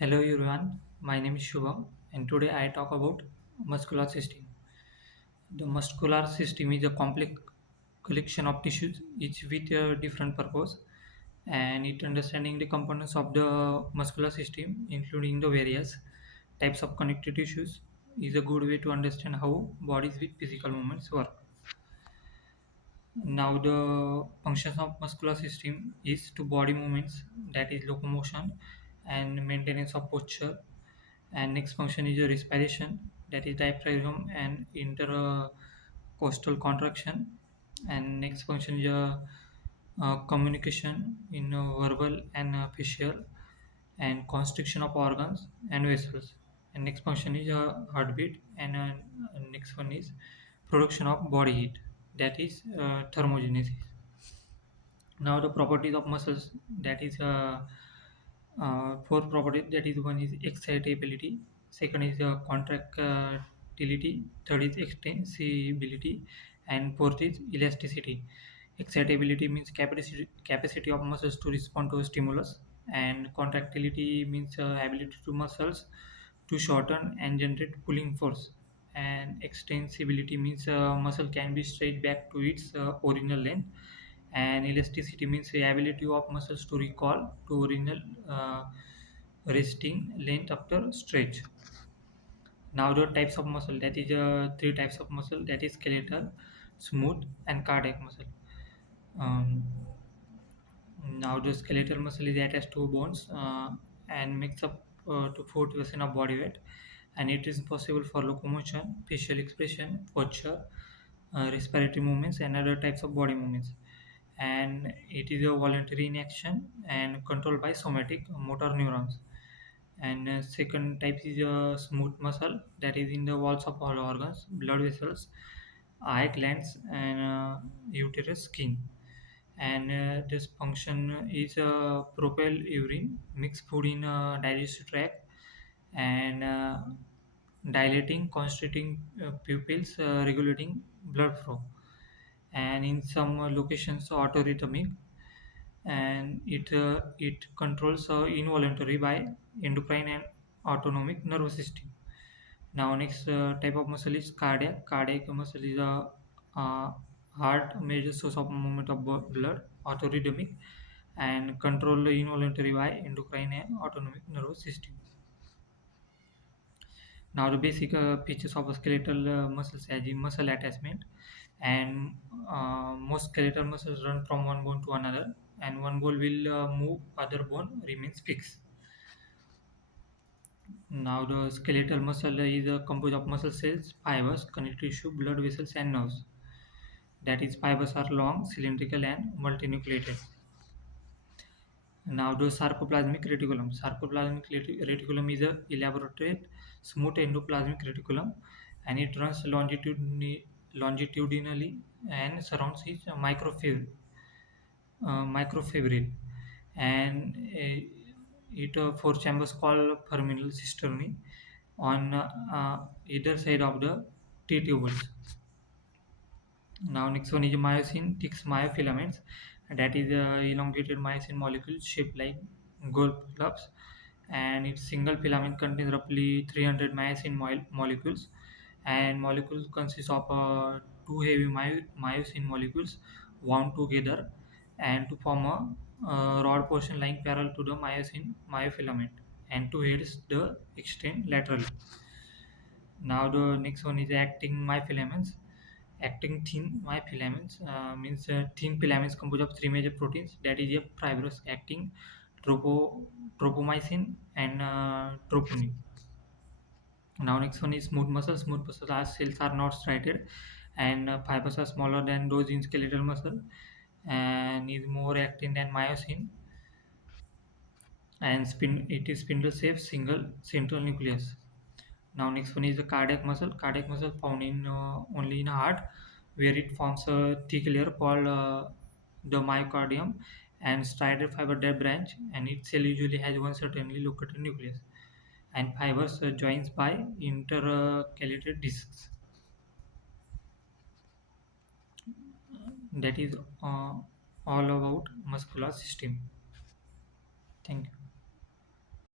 Hello everyone, my name is Shubham and today I talk about muscular system. The muscular system is a complex collection of tissues, each with a different purpose, and it understanding the components of the muscular system, including the various types of connective tissues, is a good way to understand how bodies with physical movements work. Now, the functions of muscular system is to body movements, that is locomotion and maintenance of posture. And next function is a respiration, that is diaphragm and intercostal contraction. And next function is communication in verbal and facial, and constriction of organs and vessels. And next function is heartbeat, and next one is production of body heat, that is thermogenesis. Now the properties of muscles, that is four properties, that is one is excitability, second is contractility, third is extensibility, and fourth is elasticity. Excitability means capacity of muscles to respond to a stimulus, and contractility means ability to muscles to shorten and generate pulling force, and extensibility means muscle can be stretched back to its original length, and elasticity means the ability of muscles to recall to original resting length after stretch. Now the types of muscle, that is three types of muscle, that is skeletal, smooth, and cardiac muscle. Um, Now the skeletal muscle is attached to bones and makes up to 40% of body weight, and it is possible for locomotion, facial expression, posture, respiratory movements, and other types of body movements. And it is a voluntary in action and controlled by somatic motor neurons. And second type is a smooth muscle, that is in the walls of all organs, blood vessels, eye glands, and uterus skin. And this function is propel urine, mix food in digestive tract, and dilating, constricting pupils, regulating blood flow. And in some locations autorhythmic, and it controls involuntary by endocrine and autonomic nervous system. Now next type of muscle is cardiac. Cardiac muscle is a heart major source of movement of blood, autorhythmic, and control involuntary by endocrine and autonomic nervous system. Now the basic features of a skeletal muscles as in muscle attachment, and most skeletal muscles run from one bone to another, and one bone will move, other bone remains fixed. Now the skeletal muscle is composed of muscle cells, fibers, connective tissue, blood vessels, and nerves. That is, fibers are long, cylindrical, and multinucleated. Now the sarcoplasmic reticulum. Sarcoplasmic reticulum is a elaborate, smooth endoplasmic reticulum, and it runs longitudinally and surrounds its microfibril, and it four chambers called terminal cisternae on either side of the T tubules. Now next one is myosin takes myofilaments, and that is elongated myosin molecule shaped like golf clubs, and its single filament contains roughly 300 myosin molecules, and molecules consist of two heavy myosin molecules wound together and to form a rod portion lying parallel to the myosin myofilament, and two heads the extend laterally. Now the next one is acting myofilaments. Acting thin myofilaments means thin filaments composed of three major proteins, that is a fibrous acting, tropomyosin, and troponin. Now next one is smooth muscle. Smooth muscle cells are not striated, and fibers are smaller than those in skeletal muscle, and is more actin than myosin, and it is spindle shaped, single central nucleus. Now next one is the cardiac muscle. Cardiac muscle found in only in heart, where it forms a thick layer called the myocardium and striated fiber that branch, and its cell usually has one certainly located nucleus and fibers joins by intercalated discs. That is all about muscular system. Thank you.